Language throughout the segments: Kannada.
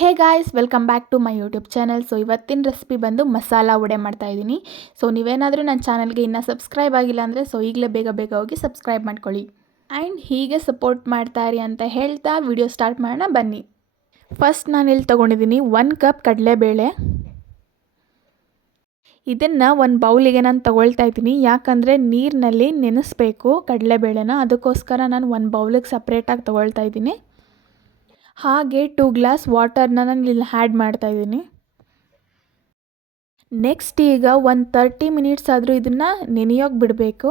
Hey guys welcome back to my YouTube channel so ಇವತ್ತಿನ ರೆಸಿಪಿ ಬಂದು ಮಸಾಲ ವಡೆ ಮಾಡ್ತಾ ಇದ್ದೀನಿ. ಸೊ ನೀವೇನಾದರೂ ನನ್ನ ಚಾನಲ್ಗೆ ಇನ್ನೂ ಸಬ್ಸ್ಕ್ರೈಬ್ ಆಗಿಲ್ಲ ಅಂದರೆ ಸೊ ಈಗಲೇ ಬೇಗ ಬೇಗ ಹೋಗಿ ಸಬ್ಸ್ಕ್ರೈಬ್ ಮಾಡ್ಕೊಳ್ಳಿ. ಆ್ಯಂಡ್ ಹೀಗೆ ಸಪೋರ್ಟ್ ಮಾಡ್ತಾಯಿರಿ ಅಂತ ಹೇಳ್ತಾ ವಿಡಿಯೋ ಸ್ಟಾರ್ಟ್ ಮಾಡೋಣ, ಬನ್ನಿ. ಫಸ್ಟ್ ನಾನು ಇಲ್ಲಿ ತೊಗೊಂಡಿದ್ದೀನಿ ಒನ್ ಕಪ್ ಕಡಲೆಬೇಳೆ. ಇದನ್ನು ಒಂದು ಬೌಲಿಗೆ ನಾನು ತೊಗೊಳ್ತಾ ಇದ್ದೀನಿ. ಯಾಕಂದರೆ ನೀರಿನಲ್ಲಿ ನೆನೆಸ್ಬೇಕು ಕಡಲೆಬೇಳೆನ. ಅದಕ್ಕೋಸ್ಕರ ನಾನು ಒಂದು ಬೌಲಿಗೆ ಸಪ್ರೇಟಾಗಿ ತೊಗೊಳ್ತಾ ಇದ್ದೀನಿ. ಹಾಗೆ ಟೂ ಗ್ಲಾಸ್ ವಾಟರ್ನ ನಾನು ಇಲ್ಲಿ ಆ್ಯಡ್ ಮಾಡ್ತಾಯಿದ್ದೀನಿ ನೆಕ್ಸ್ಟ್ ಈಗ ಒಂದು ತರ್ಟಿ ಮಿನಿಟ್ಸ್ ಆದರೂ ಇದನ್ನು ನೆನೆಯೋಕೆ ಬಿಡಬೇಕು.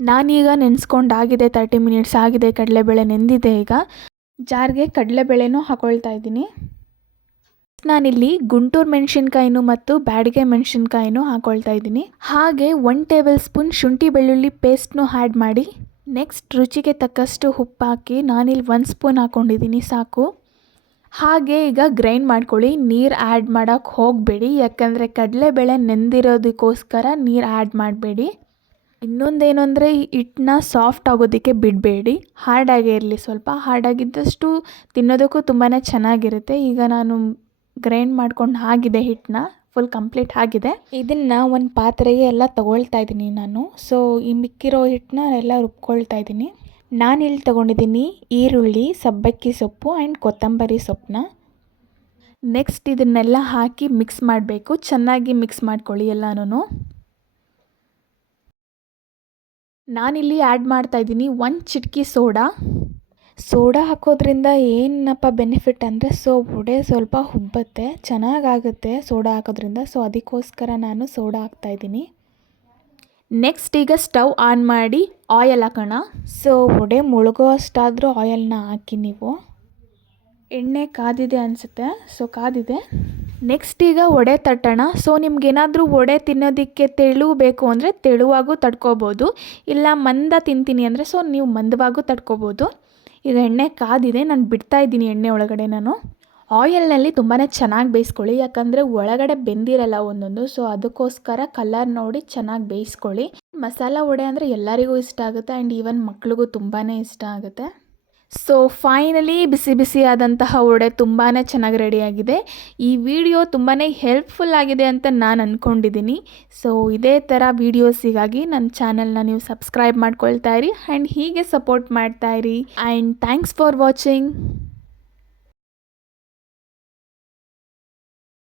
ನಾನೀಗ ನೆನೆಸ್ಕೊಂಡಾಗಿದೆ ತರ್ಟಿ ಮಿನಿಟ್ಸ್ ಆಗಿದೆ ಕಡಲೆಬೇಳೆ ನೆಂದಿದೆ ಈಗ. ಜಾರ್ಗೆ ಕಡಲೆಬೇಳೆನೂ ಹಾಕೊಳ್ತಾ ಇದ್ದೀನಿ. ನಾನಿಲ್ಲಿ ಗುಂಟೂರು ಮೆಣಸಿನ್ಕಾಯಿನೂ ಮತ್ತು ಬ್ಯಾಡಿಗೆ ಮೆಣಸಿನ್ಕಾಯಿನೂ ಹಾಕೊಳ್ತಾ ಇದ್ದೀನಿ. ಹಾಗೆ ಒನ್ ಟೇಬಲ್ ಸ್ಪೂನ್ ಶುಂಠಿ ಬೆಳ್ಳುಳ್ಳಿ ಪೇಸ್ಟ್ನೂ ಆ್ಯಡ್ ಮಾಡಿ. ನೆಕ್ಸ್ಟ್ ರುಚಿಗೆ ತಕ್ಕಷ್ಟು ಉಪ್ಪು ಹಾಕಿ ನಾನಿಲ್ಲಿ ಒಂದು ಸ್ಪೂನ್ ಹಾಕ್ಕೊಂಡಿದ್ದೀನಿ, ಸಾಕು. ಹಾಗೆ ಈಗ ಗ್ರೈಂಡ್ ಮಾಡ್ಕೊಳ್ಳಿ. ನೀರು ಆ್ಯಡ್ ಮಾಡೋಕ್ಕೆ ಹೋಗಬೇಡಿ. ಯಾಕಂದರೆ ಕಡಲೆಬೇಳೆ ನೆಂದಿರೋದಕ್ಕೋಸ್ಕರ ನೀರು ಆ್ಯಡ್ ಮಾಡಬೇಡಿ. ಇನ್ನೊಂದೇನು ಅಂದರೆ ಹಿಟ್ಟನ್ನ ಸಾಫ್ಟ್ ಆಗೋದಕ್ಕೆ ಬಿಡಬೇಡಿ. ಹಾರ್ಡಾಗೇ ಇರಲಿ ಸ್ವಲ್ಪ. ಹಾರ್ಡಾಗಿದ್ದಷ್ಟು ತಿನ್ನೋದಕ್ಕೂ ತುಂಬಾ ಚೆನ್ನಾಗಿರುತ್ತೆ. ಈಗ ನಾನು ಗ್ರೈಂಡ್ ಮಾಡ್ಕೊಂಡು ಹಾಗಿದೆ ಹಿಟ್ಟನ್ನ. ಫುಲ್ ಕಂಪ್ಲೀಟ್ ಆಗಿದೆ. ಇದನ್ನು ಒಂದು ಪಾತ್ರೆಗೆ ಎಲ್ಲ ತಗೊಳ್ತಾ ಇದ್ದೀನಿ ನಾನು. ಸೊ ಈ ಮಿಕ್ಕಿರೋ ಹಿಟ್ಟನ್ನ ಎಲ್ಲ ರುಬ್ಕೊಳ್ತಾ ಇದ್ದೀನಿ. ನಾನು ಇಲ್ಲಿ ತೊಗೊಂಡಿದ್ದೀನಿ ಈರುಳ್ಳಿ, ಸಬ್ಬಕ್ಕಿ ಸೊಪ್ಪು ಆ್ಯಂಡ್ ಕೊತ್ತಂಬರಿ ಸೊಪ್ಪನ್ನ. ನೆಕ್ಸ್ಟ್ ಇದನ್ನೆಲ್ಲ ಹಾಕಿ ಮಿಕ್ಸ್ ಮಾಡಬೇಕು. ಚೆನ್ನಾಗಿ ಮಿಕ್ಸ್ ಮಾಡ್ಕೊಳ್ಳಿ ಎಲ್ಲನೂ ನಾನಿಲ್ಲಿ ಆ್ಯಡ್ ಮಾಡ್ತಾ ಇದ್ದೀನಿ ಒಂದು ಚಿಟಕಿ ಸೋಡಾ ಸೋಡಾ ಹಾಕೋದ್ರಿಂದ ಏನಪ್ಪ ಬೆನಿಫಿಟ್ ಅಂದರೆ, ಸೊ ವಡೆ ಸ್ವಲ್ಪ ಹುಬ್ಬತ್ತೆ, ಚೆನ್ನಾಗಾಗುತ್ತೆ ಸೋಡಾ ಹಾಕೋದ್ರಿಂದ, ಸೊ ಅದಕ್ಕೋಸ್ಕರ ನಾನು ಸೋಡಾ ಹಾಕ್ತಾಯಿದ್ದೀನಿ ನೆಕ್ಸ್ಟ್ ಈಗ ಸ್ಟವ್ ಆನ್ ಮಾಡಿ ಆಯಲ್ ಹಾಕೋಣ. ಸೊ ವಡೆ ಮುಳುಗೋ ಅಷ್ಟಾದರೂ ಆಯಲ್ನ ಹಾಕಿ ನೀವು. ಎಣ್ಣೆ ಕಾದಿದೆ ಅನಿಸುತ್ತೆ, ಸೊ ಕಾದಿದೆ. ನೆಕ್ಸ್ಟ್ ಈಗ ವಡೆ ತಟ್ಟೋಣ. ಸೊ ನಿಮ್ಗೇನಾದರೂ ವಡೆ ತಿನ್ನೋದಕ್ಕೆ ತೆಳು ಬೇಕು ಅಂದರೆ ತೆಳುವಾಗೂ ತಡ್ಕೋಬೋದು. ಇಲ್ಲ ಮಂದ ತಿಂತೀನಿ ಅಂದರೆ, ಸೊ ನೀವು ಮಂದವಾಗೂ ತಡ್ಕೋಬೋದು. ಈಗ ಎಣ್ಣೆ ಕಾದಿದೆ, ನಾನು ಬಿಡ್ತಾ ಇದ್ದೀನಿ ಎಣ್ಣೆ ಒಳಗಡೆ ನಾನು. ಆಯಿಲ್ನಲ್ಲಿ ತುಂಬಾ ಚೆನ್ನಾಗಿ ಬೇಯಿಸ್ಕೊಳ್ಳಿ, ಯಾಕಂದರೆ ಒಳಗಡೆ ಬೆಂದಿರಲ್ಲ ಒಂದೊಂದು ಸೊ ಅದಕ್ಕೋಸ್ಕರ ಕಲರ್ ನೋಡಿ ಚೆನ್ನಾಗಿ ಬೇಯಿಸ್ಕೊಳ್ಳಿ. ಮಸಾಲ ವಡೆ ಅಂದರೆ ಎಲ್ಲರಿಗೂ ಇಷ್ಟ ಆಗುತ್ತೆ ಆ್ಯಂಡ್ ಈವನ್ ಮಕ್ಳಿಗೂ ತುಂಬಾ ಇಷ್ಟ ಆಗುತ್ತೆ. ಸೊ ಫೈನಲಿ ಬಿಸಿ ಬಿಸಿ ಆದಂತಹ ವಡೆ ತುಂಬಾ ಚೆನ್ನಾಗಿ ರೆಡಿಯಾಗಿದೆ. ಈ ವಿಡಿಯೋ ತುಂಬಾ ಹೆಲ್ಪ್ಫುಲ್ ಆಗಿದೆ ಅಂತ ನಾನು ಅಂದ್ಕೊಂಡಿದ್ದೀನಿ ಸೊ ಇದೇ ಥರ ವೀಡಿಯೋಸಿಗಾಗಿ ನನ್ನ ಚಾನಲ್ನ ನೀವು ಸಬ್ಸ್ಕ್ರೈಬ್ ಮಾಡ್ಕೊಳ್ತಾ ಇರಿ ಆ್ಯಂಡ್ ಹೀಗೆ ಸಪೋರ್ಟ್ ಮಾಡ್ತಾ ಇರಿ. And thanks for watching